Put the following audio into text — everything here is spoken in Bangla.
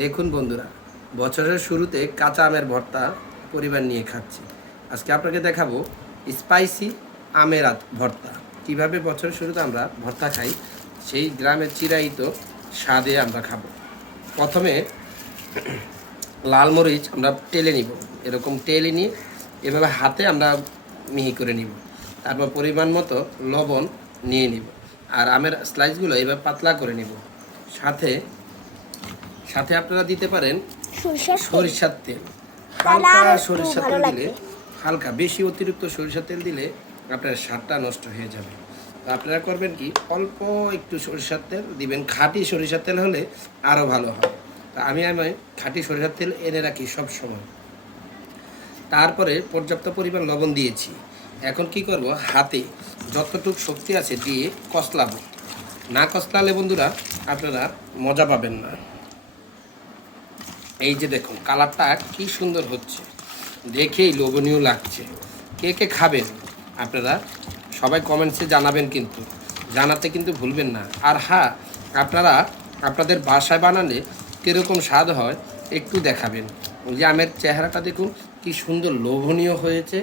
দেখুন বন্ধুরা, বছরের শুরুতে কাঁচা আমের ভর্তা পরিবার নিয়ে খাচ্ছি। আজকে আপনাকে দেখাবো স্পাইসি আমের ভর্তা। কিভাবে বছরের শুরুতে আমরা ভর্তা খাই, সেই গ্রামের চিরায়িত স্বাদে আমরা খাবো। প্রথমে লাল মরিচ আমরা টেলে নিব, এরকম টেলে নিয়ে এভাবে হাতে আমরা মিহি করে নিব। তারপর পরিমাণ মতো লবণ নিয়ে নিব, আর আমের স্লাইসগুলো এভাবে পাতলা করে নিব। সাথে সাথে আপনারা দিতে পারেন সরিষার তেল। হালকা সরিষার তেল দিলে, হালকা, বেশি অতিরিক্ত সরিষার তেল দিলে আপনার স্বাদটা নষ্ট হয়ে যাবে। তো আপনারা করবেন কি, অল্প একটু সরিষার তেল দিবেন। খাঁটি সরিষার তেল হলে আরও ভালো হয়। তো আমি খাঁটি সরিষার তেল এনে রাখি সব সময়। তারপরে পর্যাপ্ত পরিমাণ লবণ দিয়েছি। এখন কি করব, হাতে যতটুকু শক্তি আছে দিয়ে কষলাবো। না কষলালে বন্ধুরা আপনারা মজা পাবেন না। এই যে দেখুন কালারটা কি সুন্দর হচ্ছে, দেখেই লোভনীয় লাগছে। কে কে খাবেন আপনারা সবাই কমেন্টসে জানাবেন, কিন্তু জানাতে কিন্তু ভুলবেন না। আর হ্যাঁ, আপনারা আপনাদের বাসায় বানালে কীরকম স্বাদ হয় একটু দেখাবেন। ওই যে আমের চেহারাটা দেখুন কি সুন্দর লোভনীয় হয়েছে।